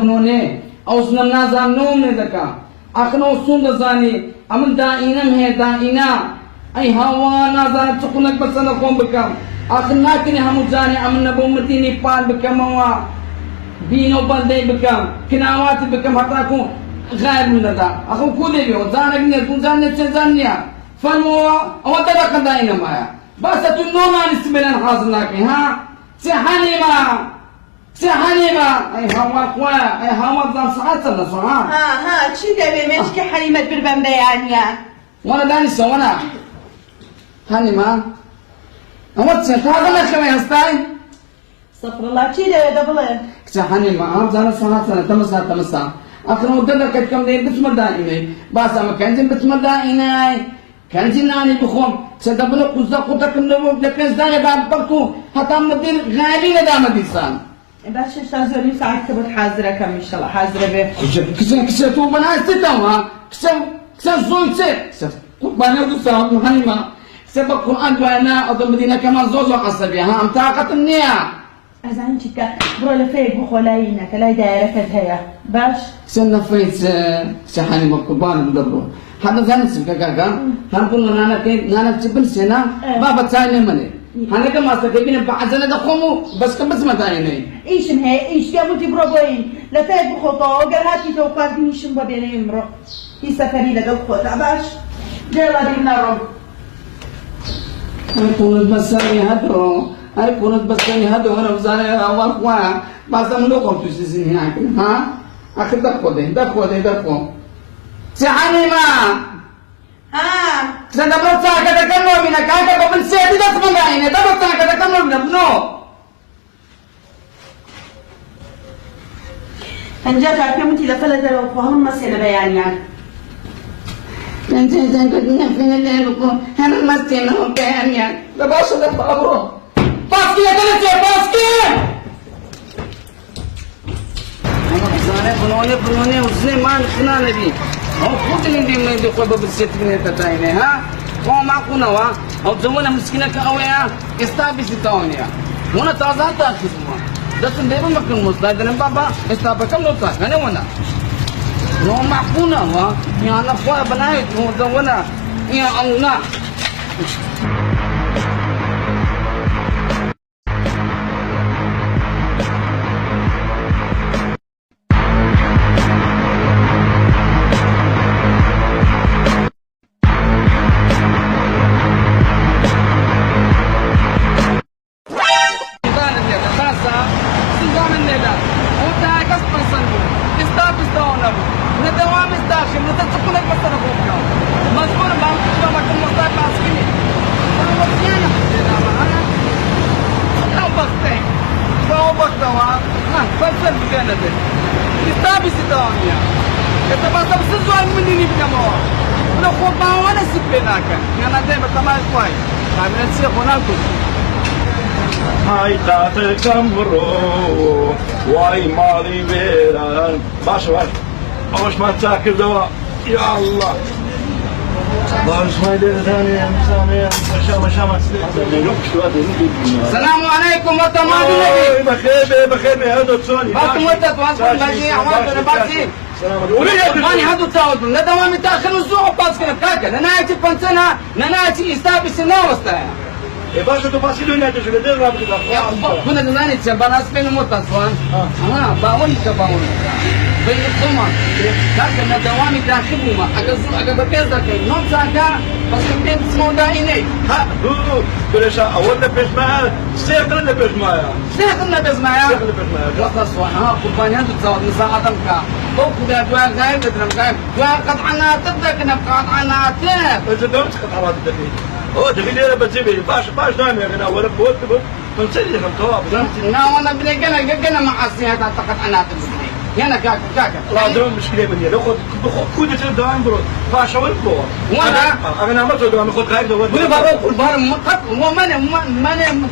خنوني أوصلنا نازم نوم ندكا أخنا وصول زاني أمن دائنا هي دائنا أي هوا نازم تقولك بس أنا قوم بكم أخنا كني هم زاني أمن نبو متيني بال بكم هوا بينو بندي بكم كناوات بكم حتى أكون غير من هذا أخو كودي بيو زانك نير زانك تزانيا فنوا أو ترى كدائنا مايا بس تنوم عن استبلان حاصل لك ها سحني ما أي هوا قوي أي هوا ضم ساعات ولا ساعات ها شو تبي مشكي حليمة بربان بيانيا وانا داني سوانا حليمة أموت هذا ما كمان هستاي استغفر الله شو ده دبله كذا حليمة زانا ساعات تمسا أخنا ودنا كم ده بتمدائني بس أما كان بتمدائني كان جناني بخوم سدبلو قصدا قطع كنلو لكن زانا بعد بكو حتى مدير غالي ندام ديسان باش اشتغل ساعات كبر حاضرة كم إن شاء الله حاضرة به كذا تو بنا استتوا كذا زون كذا بنا دوسا حليمة كذا بقرآن وانا أظن مدينة كمان زوزو عصبي ها أم طاقة النية أزعم شكا برو لفيك بخلاينا كلا دايرة كذا باش كذا نفيت كذا حليمة قربان بدبرو هذا زين سبكا كذا هم كنا نانا تبل سنا بابا تاني مني هذا كم أستكبين بعزنا دخمو بس كم بس ما تاني إيش هي إيش يا بنتي بروبين لفيك بخطا وقال هاتي توقف بينيش بين امرأ في سفري لقى بخطا باش يلا بينا رب أي كونت بسني هدو أنا وزارة أورقوا بس أملوكم تجلسين هناك ها أخذ دقوا سحني ما سندبرت ساكت كنو منا كاكا قبل سيدي تسمعيني دبرت ساكت كنو منا بنو هنجاك كمتي لفلت وهم مسينا بيانيا انت كنا فين اللي بكون انا مسينا بيانيا ده باش ده بابرو باسكي يا كلتي باسكي انا بنوني وزني ما نخنا نبي هو كل اللي ما يدخل بالسيت من تتاينه ها هو ما كنا وا او زمانه مسكينه كاويا استابي ستاونيا هنا تازه تاخذوا ده سندبه مكن مستعد بابا استابا كم لو تاخ انا وانا لو ما كنا وا يا انا فوا بنايت هو زمانه يا الله هاي تاتك امرو واي مالي بيران باش اوش ما تاكل دواء يا الله باش ما يدير ثاني مسامي شام السلام عليكم وتمام بخير هذا تصوني باكم وتتواصل باجي عواد باجي ماني هادو تعود لا دوام تاخر الزوع باس كنا كاكا ننايتي بنتنا ننايتي استابي سنا وستا باش تفاصيل هنا تجي لدير رابط كنا نناني تشبان اسبين متصوان باون كباون بين الضمة كاكا ندوامي داخلي ما اجا بكيزا كي نون ساكا بس كنت تسمون دايني ها بلاش اول بيش معاه سيقلنا بيش معاه سيقلنا بيش معاه وقت صوان ها قرباني هادو تزود نساء دمكا بوكو بيا دواء غايب بدرم غايب دواء قطعنا تبدأ كنا بقطعنا تلف اجا دومت قطعات الدخيل هو دخيل انا بتجيبي باش دايم يا غنا ولا بوت فنسلي خم تواب لا وانا بني قنا مع السياسة قطعنا تبدأ يانا كاكا لا دوم مشكلة مني لو خد دوام برو باش اول برو وانا انا ما دوام خد غايب دوام بني بابا قربان مقط مو ماني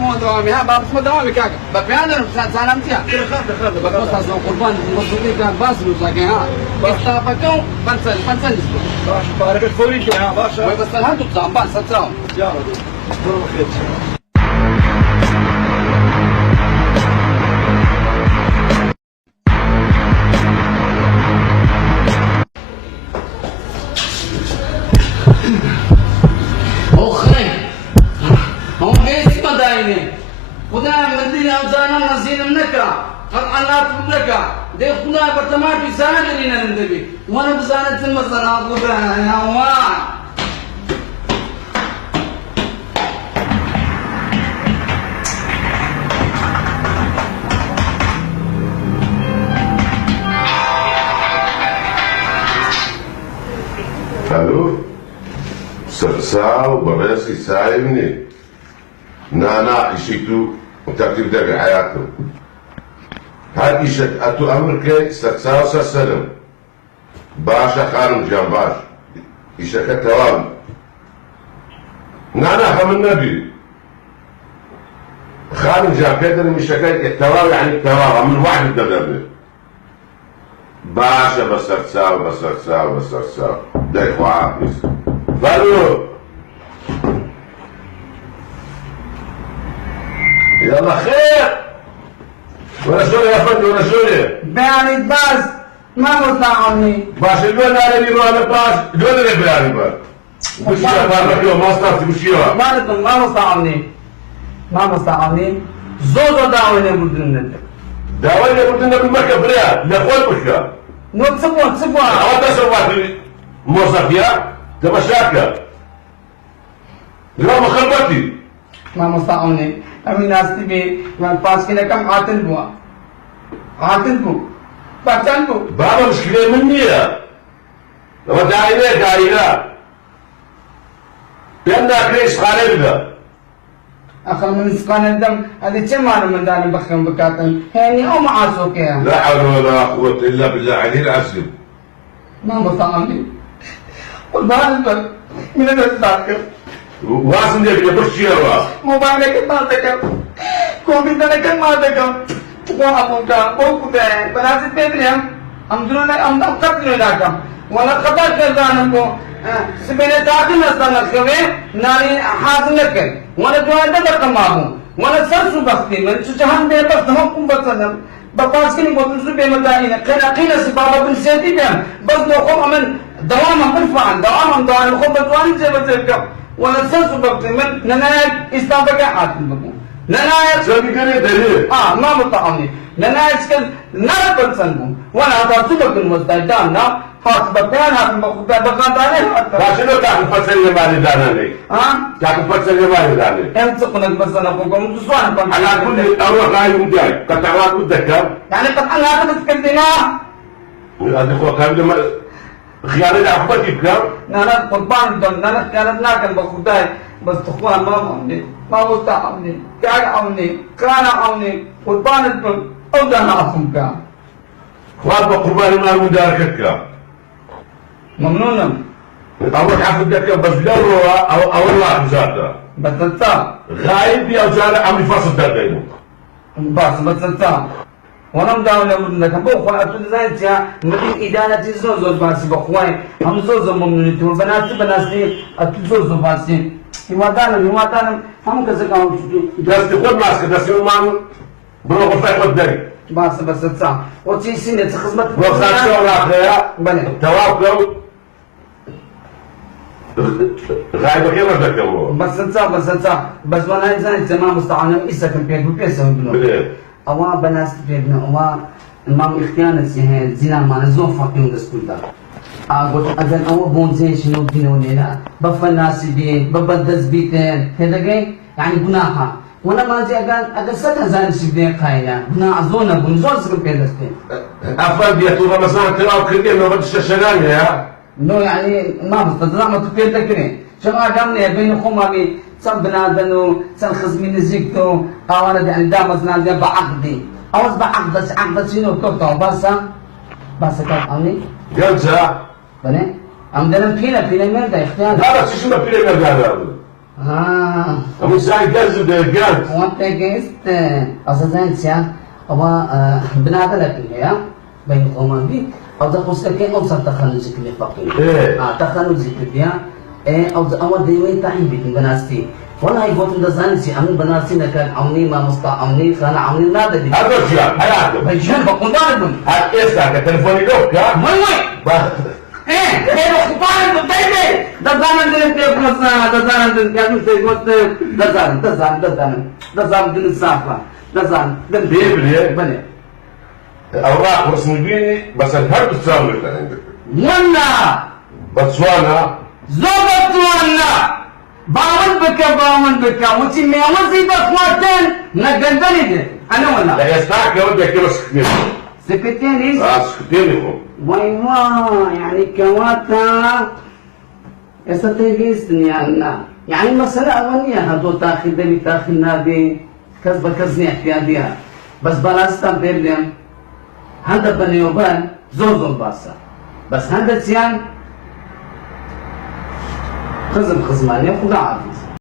مو دوامي ها بابا اسمه دوامي كاكا بابيانا سلامتيا خذ بس أصلا قربان مصدقني كان باس لوزاكي ها استافكوا بنسل باش بارك فوري ها باش بس هادو تصام باس تصام يلا برو خير داينه خدا مدينة أوزانا نزين منكا قد علات منكا دي خدا برتمات بسانة لنا ندبي وانا بزانة المزرعة خدا يا وان الو سرساو براسي سايبني نانا اشيتو وترتيب ده بحياته هاد اشت اتو امريكا سرساو سلم باشا خارم جنباش اشكا توام نانا هم النبي خارم جنب كدر مشكا التوام يعني التوام من واحد الدبابة باشا بسرساو ده اخوة عاقس فالو يلا خير ولا سوري يا فندم ولا سوري بيعني باز ما مستعملني باش الجول على اللي ما باش الجول اللي بيعني باش بشيء ما اليوم ما صارت بشيء ما مستعملني زوزو داويني بدنا داويني بدنا بالمكة بريال لاخوان بشيء نتصبوا أو تسوى موظفيا تمشاكا اليوم خربتي ما مستعملني أمي ناس تبي من باس كنا كم عاتل بو بچان بو بابا مشكلة مني يا لما داعينا لأنها كريس خالد أخل من سكان الدم هذه كم أنا من داني بخيم بكاتن هني أو معاسوك يا لا حول ولا قوة إلا بالله علي العظيم ما مستعملني والبعض من الأسلاك واسم ديك بشير واس موبايل के पास देखो कंप्यूटर के पास देखो वो अमुका वो कुछ है बनाते पे भी हम दोनों ने हम कब नहीं डाका वाला खबर कर रहा हमको سبينة تعدين أصلا كذا ناري حاضر لك وانا جوانب بكمامو وانا سرسو بختي من شو جهان ده بس هم كم بتصنم بقاس كني بطلسو بمدائنا كنا سبابا بنسيتي بهم بس نقوم من دوام مرفعا دوام الخوف بتواني زي وانا سرسو بختي من ننايك استابك حاضر بكو ننايك سامي كني دليل ما مطعمني ننايك كل نار بتصنم وانا هذا سبب المستعدان نا هات بكان هات بكان تاني راشدو كان فصل يمالي دانا لي كان فصل يمالي دانا أنت كنت بس أنا بقوم تسوان كم على كل أروح رايهم جاي كتعرف تذكر يعني قد أنا تذكرتنا هذا هو كان لما خيانة أحبتي بكر نانا قربان دون نانا كانت ناكل بخداي بس تخوان ما عمني ما مستعمني كان عمني قربان دون أو دانا أخمك خواب قربان ما مداركك ممنونا أروح أخذ ذكر بس لا أو الله بزاته بس أنت غايب يا زلمة عم يفصل دقيقة بس أنت وانا مداول مدنا كم بخوا أبتدي زايد يا مدين إدانة زوزو باسي بخواي هم زوزو ممنون تو بناتي أبتدي باسي يوادانا هم كذا كانوا بس تقول ماسك بس يوم ما بروح فايق الدري بس أنت وتي سنة خدمة وخذ شغل آخر بني توافقوا غايب كيف ذكروا بس وانا زايد زمان مستعانم إسا كم بيسا بنو أوا بناس بيبنا أوا المام اختيارنا سه زنا ما نزوم فاكيون دسكودا أقول أذن أوا بونزين شنو بينونينا بفناس بين ببدز بيتين هذا جاي يعني جناحا وانا ما جي أجل سكان زان شبين خاينا جناح زونا بنزون سكان بيدستين أفضل بيتوها مثلا تلاقوا كذي ما بدش الشغال يا نو يعني ما بستطيع ما تبين تكني شغال دامني بين خمامي سب بنادنو سن خزمين زيكتو أو أنا يعني دام مثلا بعقدي أوز بعقد شنو كتو بس كم أمني جلسة بني عندنا فينا مردا اختيار لا بس شو ما فينا هذا أبو سعيد جلسة جلسة وانت جيست أساسا سيا أو بنادر لكن يا بين خمام بي أو ذا قصة أو سنتخلص كل فقير تخلص كل أو ديوين تعين بيت بناستي والله يقول إن زانسي أمين بناستي نكان أمني ما مستعمني خان أمني نادر دي هذا شيء حياته بيجون بقول دارهم هات إيش كان تلفوني لوك وين ايه خطان بيبي دزان دل تبلسنا دزان دل كانوا تقول دزان دل سافا دزان دل بيبي بني اوراق رسميين بس الهرب تساوي عندك ولا بتسوانا زوجة ولا باون بك وتي ما وزي بخواتن نقدني ده انا ولا لا يستحق يا ودي كيلو سكتين سكتين ايش سكتين يكون واي يعني كواتا استيقظني أنا يعني مسألة أولية هدو تاخذ دلي تاخذ نادي كذب كزني احتياطيها بس بلاستم بيرلم هذا بني وبان زوزو باسا بس هذا سيان خزم خزمان ياخذ عادي